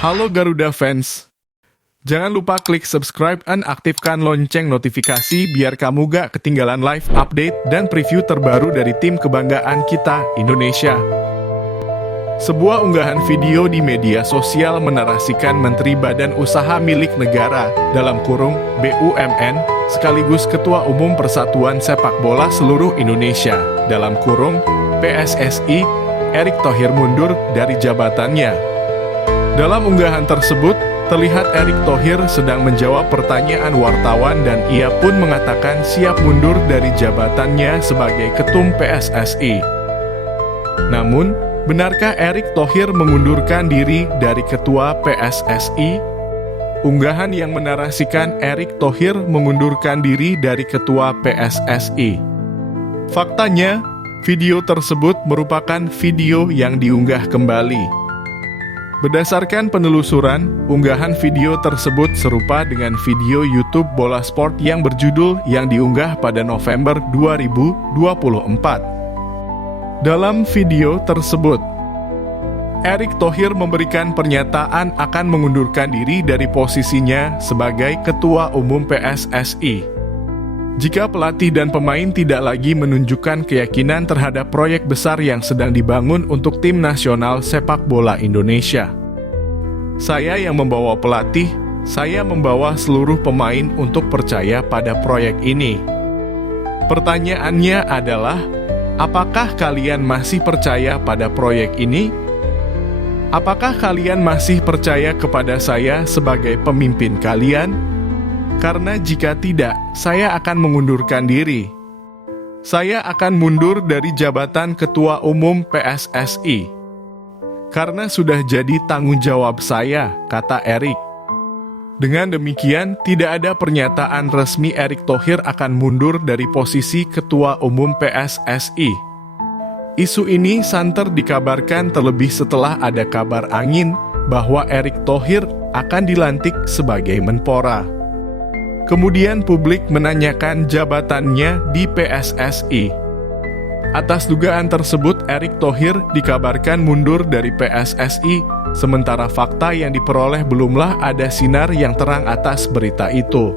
Halo Garuda fans. Jangan lupa klik subscribe dan aktifkan lonceng notifikasi biar kamu gak ketinggalan live update dan preview terbaru dari tim kebanggaan kita, Indonesia. Sebuah unggahan video di media sosial menarasikan Menteri Badan Usaha Milik Negara, dalam kurung BUMN, sekaligus Ketua Umum Persatuan Sepak Bola Seluruh Indonesia, dalam kurung PSSI, Erick Thohir mundur dari jabatannya. Dalam unggahan tersebut, terlihat Erick Thohir sedang menjawab pertanyaan wartawan dan ia pun mengatakan siap mundur dari jabatannya sebagai Ketum PSSI. Namun, benarkah Erick Thohir mengundurkan diri dari Ketua PSSI? Unggahan yang menarasikan Erick Thohir mengundurkan diri dari Ketua PSSI. Faktanya, video tersebut merupakan video yang diunggah kembali. Berdasarkan penelusuran, unggahan video tersebut serupa dengan video YouTube Bola Sport yang berjudul yang diunggah pada November 2024. Dalam video tersebut, Erick Thohir memberikan pernyataan akan mengundurkan diri dari posisinya sebagai Ketua Umum PSSI. Jika pelatih dan pemain tidak lagi menunjukkan keyakinan terhadap proyek besar yang sedang dibangun untuk tim nasional sepak bola Indonesia. Saya yang membawa pelatih, saya membawa seluruh pemain untuk percaya pada proyek ini. Pertanyaannya adalah, apakah kalian masih percaya pada proyek ini? Apakah kalian masih percaya kepada saya sebagai pemimpin kalian? Karena jika tidak, saya akan mengundurkan diri. Saya akan mundur dari jabatan Ketua Umum PSSI. Karena sudah jadi tanggung jawab saya, kata Erick. Dengan demikian, tidak ada pernyataan resmi Erick Thohir akan mundur dari posisi Ketua Umum PSSI. Isu ini santer dikabarkan terlebih setelah ada kabar angin bahwa Erick Thohir akan dilantik sebagai Menpora. Kemudian publik menanyakan jabatannya di PSSI. Atas dugaan tersebut, Erick Thohir dikabarkan mundur dari PSSI, sementara fakta yang diperoleh belumlah ada sinar yang terang atas berita itu.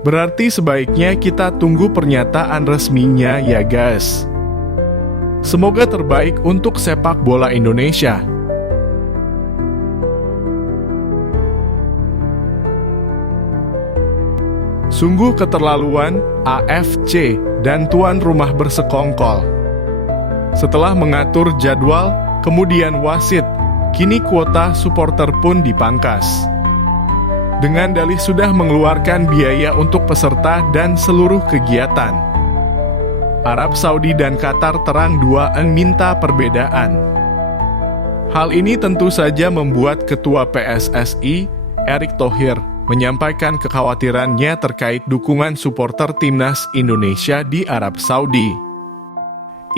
Berarti sebaiknya kita tunggu pernyataan resminya ya guys. Semoga terbaik untuk sepak bola Indonesia. Sungguh keterlaluan, AFC dan tuan rumah bersekongkol. Setelah mengatur jadwal, kemudian wasit, kini kuota supporter pun dipangkas. Dengan dalih sudah mengeluarkan biaya untuk peserta dan seluruh kegiatan. Arab Saudi dan Qatar terang-terangan minta perbedaan. Hal ini tentu saja membuat Ketua PSSI, Erick Thohir, menyampaikan kekhawatirannya terkait dukungan supporter timnas Indonesia di Arab Saudi.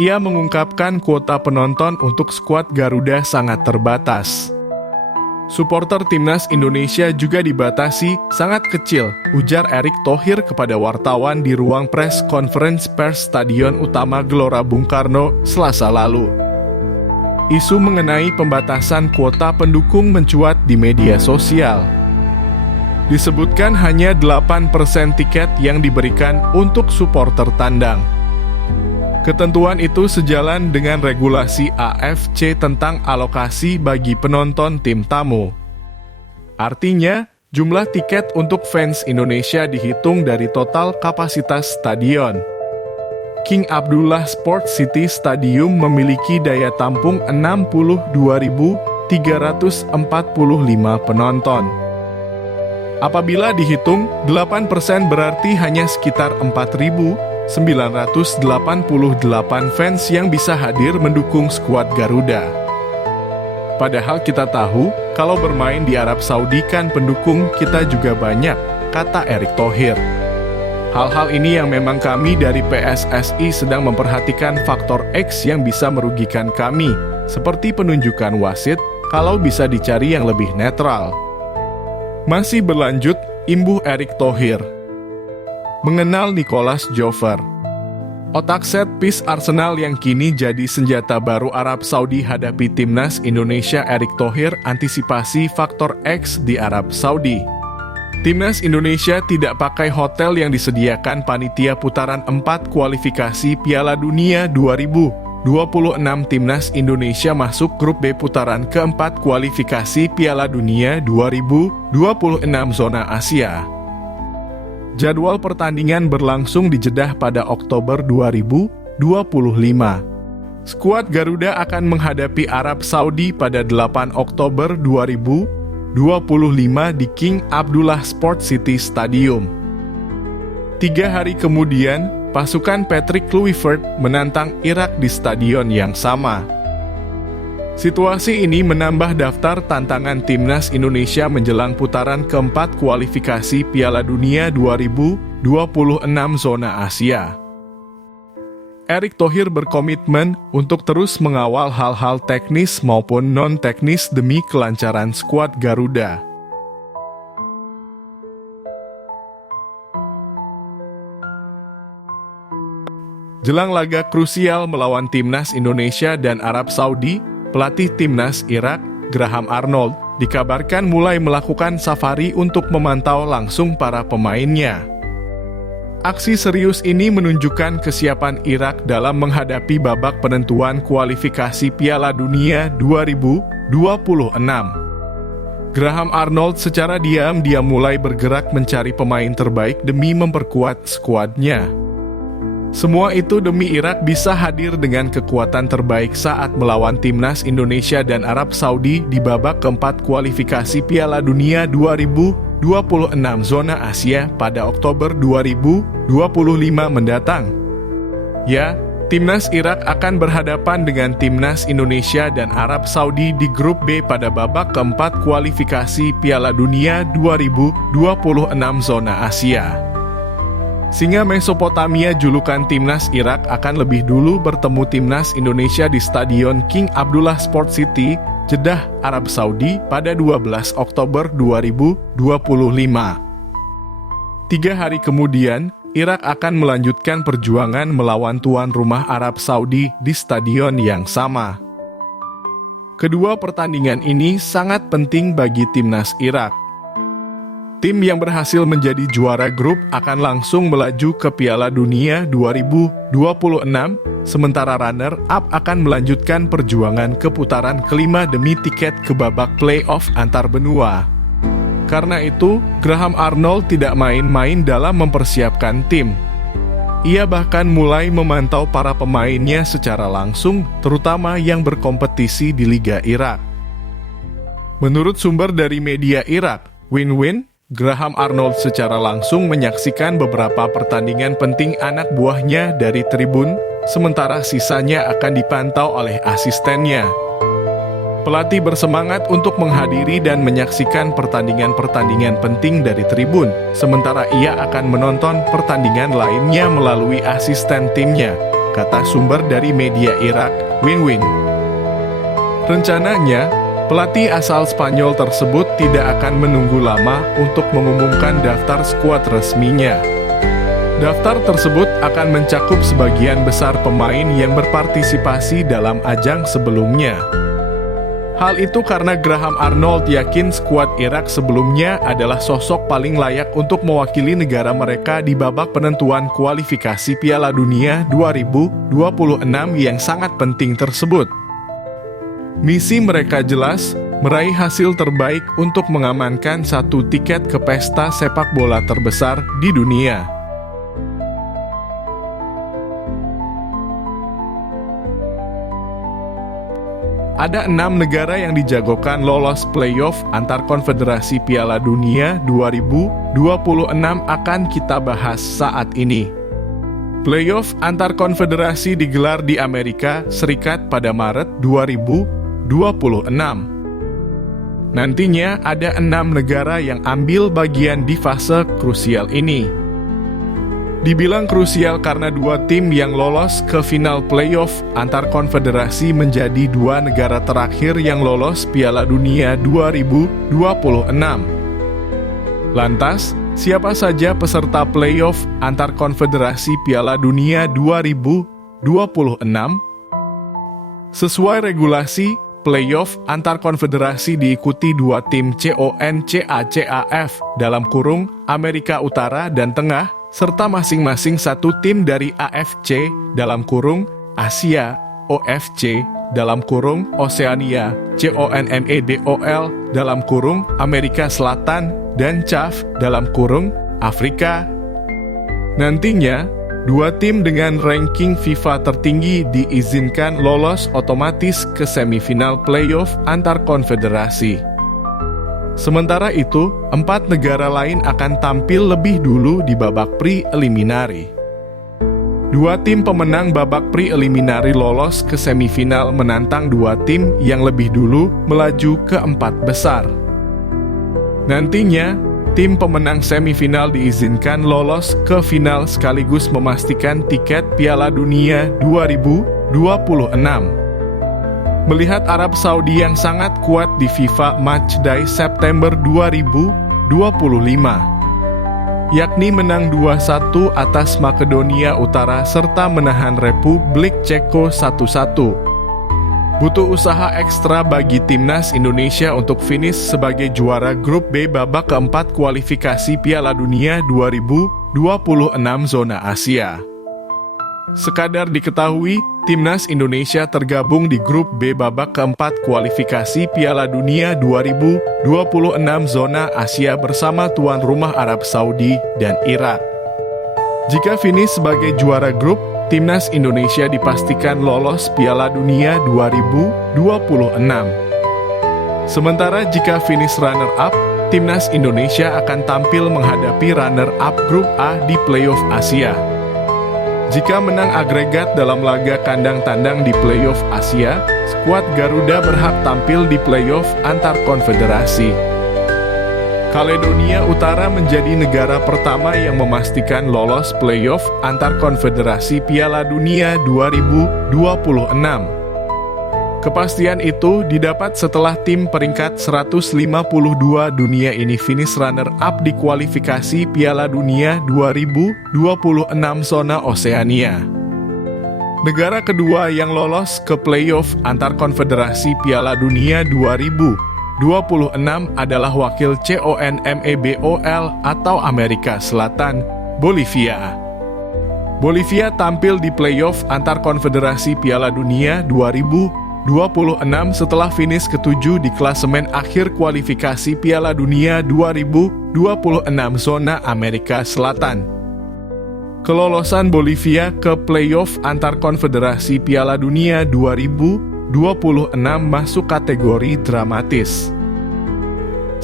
Ia mengungkapkan kuota penonton untuk skuad Garuda sangat terbatas. Supporter timnas Indonesia juga dibatasi sangat kecil, ujar Erick Thohir kepada wartawan di ruang press conference pers Stadion Utama Gelora Bung Karno, Selasa lalu. Isu mengenai pembatasan kuota pendukung mencuat di media sosial. Disebutkan hanya 8% tiket yang diberikan untuk supporter tandang. Ketentuan itu sejalan dengan regulasi AFC tentang alokasi bagi penonton tim tamu. Artinya, jumlah tiket untuk fans Indonesia dihitung dari total kapasitas stadion. King Abdullah Sport City Stadium memiliki daya tampung 62.345 penonton. Apabila dihitung, 8% berarti hanya sekitar 4.988 fans yang bisa hadir mendukung skuad Garuda. Padahal kita tahu, kalau bermain di Arab Saudi kan pendukung kita juga banyak, kata Erick Thohir. Hal-hal ini yang memang kami dari PSSI sedang memperhatikan faktor X yang bisa merugikan kami, seperti penunjukan wasit, kalau bisa dicari yang lebih netral. Masih berlanjut, imbuh Erick Thohir. Mengenal Nicolas Jover. Otak set piece Arsenal yang kini jadi senjata baru Arab Saudi hadapi timnas Indonesia Erick Thohir antisipasi faktor X di Arab Saudi. Timnas Indonesia tidak pakai hotel yang disediakan panitia putaran 4 kualifikasi Piala Dunia 2026. Timnas Indonesia masuk grup B putaran keempat kualifikasi Piala Dunia 2026 zona Asia. Jadwal pertandingan berlangsung di Jeddah pada Oktober 2025. Skuad Garuda akan menghadapi Arab Saudi pada 8 Oktober 2025 di King Abdullah Sport City Stadium. 3 hari kemudian, pasukan Patrick Kluivert menantang Irak di stadion yang sama. Situasi ini menambah daftar tantangan timnas Indonesia menjelang putaran keempat kualifikasi Piala Dunia 2026 zona Asia. Erick Thohir berkomitmen untuk terus mengawal hal-hal teknis maupun non-teknis demi kelancaran skuad Garuda. Jelang laga krusial melawan timnas Indonesia dan Arab Saudi, pelatih timnas Irak, Graham Arnold, dikabarkan mulai melakukan safari untuk memantau langsung para pemainnya. Aksi serius ini menunjukkan kesiapan Irak dalam menghadapi babak penentuan kualifikasi Piala Dunia 2026. Graham Arnold secara diam-diam mulai bergerak mencari pemain terbaik demi memperkuat skuadnya. Semua itu demi Irak bisa hadir dengan kekuatan terbaik saat melawan timnas Indonesia dan Arab Saudi di babak keempat kualifikasi Piala Dunia 2026 zona Asia pada Oktober 2025 mendatang. Ya, timnas Irak akan berhadapan dengan timnas Indonesia dan Arab Saudi di grup B pada babak keempat kualifikasi Piala Dunia 2026 zona Asia. Singa Mesopotamia julukan timnas Irak akan lebih dulu bertemu timnas Indonesia di Stadion King Abdullah Sport City, Jeddah, Arab Saudi pada 12 Oktober 2025. 3 hari kemudian, Irak akan melanjutkan perjuangan melawan tuan rumah Arab Saudi di stadion yang sama. Kedua pertandingan ini sangat penting bagi timnas Irak. Tim yang berhasil menjadi juara grup akan langsung melaju ke Piala Dunia 2026, sementara runner-up akan melanjutkan perjuangan ke putaran kelima demi tiket ke babak play-off antar benua. Karena itu, Graham Arnold tidak main-main dalam mempersiapkan tim. Ia bahkan mulai memantau para pemainnya secara langsung, terutama yang berkompetisi di Liga Irak. Menurut sumber dari media Irak, Win-Win, Graham Arnold secara langsung menyaksikan beberapa pertandingan penting anak buahnya dari tribun, sementara sisanya akan dipantau oleh asistennya. Pelatih bersemangat untuk menghadiri dan menyaksikan pertandingan-pertandingan penting dari tribun, sementara ia akan menonton pertandingan lainnya melalui asisten timnya, kata sumber dari media Irak, Win-Win. Rencananya, pelatih asal Spanyol tersebut tidak akan menunggu lama untuk mengumumkan daftar skuad resminya. Daftar tersebut akan mencakup sebagian besar pemain yang berpartisipasi dalam ajang sebelumnya. Hal itu karena Graham Arnold yakin skuad Irak sebelumnya adalah sosok paling layak untuk mewakili negara mereka di babak penentuan kualifikasi Piala Dunia 2026 yang sangat penting tersebut. Misi mereka jelas, meraih hasil terbaik untuk mengamankan 1 tiket ke pesta sepak bola terbesar di dunia. Ada 6 negara yang dijagokan lolos playoff antar konfederasi Piala Dunia 2026 akan kita bahas saat ini. Playoff antar konfederasi digelar di Amerika Serikat pada Maret 2026. Nantinya ada 6 negara yang ambil bagian di fase krusial ini. Dibilang krusial karena 2 tim yang lolos ke final playoff antar konfederasi menjadi 2 negara terakhir yang lolos Piala Dunia 2026. Lantas, Siapa saja peserta playoff antar konfederasi Piala Dunia 2026? Sesuai regulasi, playoff antar konfederasi diikuti dua tim CONCACAF dalam kurung Amerika Utara dan Tengah, serta masing-masing satu tim dari AFC dalam kurung Asia, OFC dalam kurung Oseania, CONMEBOL dalam kurung Amerika Selatan, dan CAF dalam kurung Afrika. Nantinya, dua tim dengan ranking FIFA tertinggi diizinkan lolos otomatis ke semifinal playoff antar konfederasi. Sementara itu, 4 negara lain akan tampil lebih dulu di babak preliminary. Dua tim pemenang babak preliminary lolos ke semifinal menantang dua tim yang lebih dulu melaju ke 4 besar. Nantinya, tim pemenang semifinal diizinkan lolos ke final sekaligus memastikan tiket Piala Dunia 2026. Melihat Arab Saudi yang sangat kuat di FIFA Matchday September 2025, yakni menang 2-1 atas Makedonia Utara serta menahan Republik Ceko 1-1. Butuh usaha ekstra bagi timnas Indonesia untuk finish sebagai juara grup B babak keempat kualifikasi Piala Dunia 2026 zona Asia. Sekadar diketahui, timnas Indonesia tergabung di grup B babak keempat kualifikasi Piala Dunia 2026 zona Asia bersama tuan rumah Arab Saudi dan Irak. Jika finish sebagai juara grup, timnas Indonesia dipastikan lolos Piala Dunia 2026. Sementara jika finish runner-up, timnas Indonesia akan tampil menghadapi runner-up grup A di playoff Asia. Jika menang agregat dalam laga kandang tandang di playoff Asia, skuad Garuda berhak tampil di playoff antar konfederasi. Kaledonia Utara menjadi negara pertama yang memastikan lolos playoff antar konfederasi Piala Dunia 2026. Kepastian itu didapat setelah tim peringkat 152 dunia ini finish runner-up di kualifikasi Piala Dunia 2026 zona Oseania. Negara kedua yang lolos ke playoff antar konfederasi Piala Dunia 2026 adalah wakil CONMEBOL atau Amerika Selatan, Bolivia. Bolivia tampil di playoff antar konfederasi Piala Dunia 2026 setelah finish ke-7 di klasemen akhir kualifikasi Piala Dunia 2026 zona Amerika Selatan. Kelolosan Bolivia ke playoff antar konfederasi Piala Dunia 2026 masuk kategori dramatis.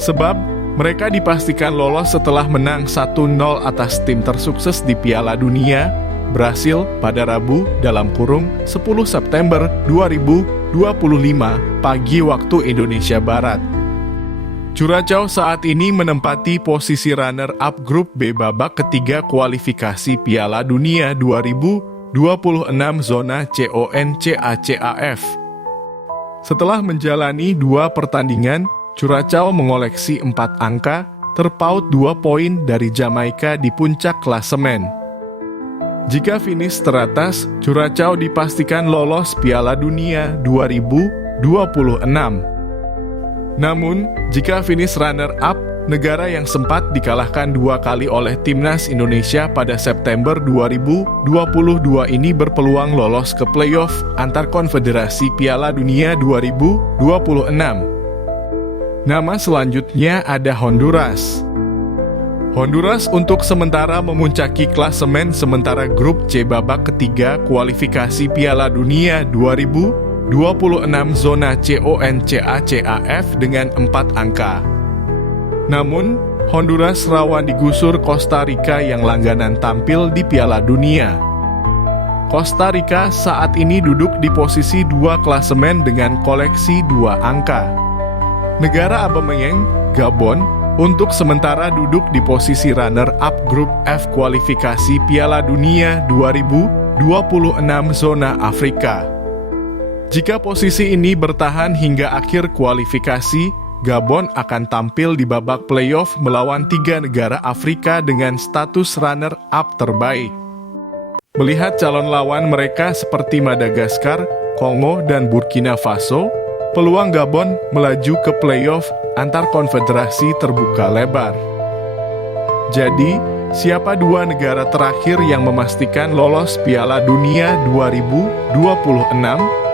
Sebab, mereka dipastikan lolos setelah menang 1-0 atas tim tersukses di Piala Dunia, Brasil pada Rabu dalam kurung 10 September 2025 pagi waktu Indonesia Barat. Curaçao saat ini menempati posisi runner-up grup B babak ketiga kualifikasi Piala Dunia 2026 zona CONCACAF. Setelah menjalani 2 pertandingan, Curaçao mengoleksi 4 angka, terpaut 2 poin dari Jamaika di puncak klasemen. Jika finish teratas, Curaçao dipastikan lolos Piala Dunia 2026. Namun, jika finish runner-up, negara yang sempat dikalahkan 2 kali oleh timnas Indonesia pada September 2022 ini berpeluang lolos ke playoff antar konfederasi Piala Dunia 2026. Nama selanjutnya ada Honduras. Honduras untuk sementara memuncaki klasemen sementara grup C babak ketiga kualifikasi Piala Dunia 2026 zona CONCACAF dengan 4 angka. Namun, Honduras rawan digusur Costa Rica yang langganan tampil di Piala Dunia. Costa Rica saat ini duduk di posisi 2 klasemen dengan koleksi 2 angka. Negara Aubameyang, Gabon, untuk sementara duduk di posisi runner-up grup F kualifikasi Piala Dunia 2026 zona Afrika. Jika posisi ini bertahan hingga akhir kualifikasi, Gabon akan tampil di babak playoff melawan 3 negara Afrika dengan status runner-up terbaik. Melihat calon lawan mereka seperti Madagaskar, Kongo, dan Burkina Faso, peluang Gabon melaju ke playoff antar konfederasi terbuka lebar. Jadi, siapa 2 negara terakhir yang memastikan lolos Piala Dunia 2026?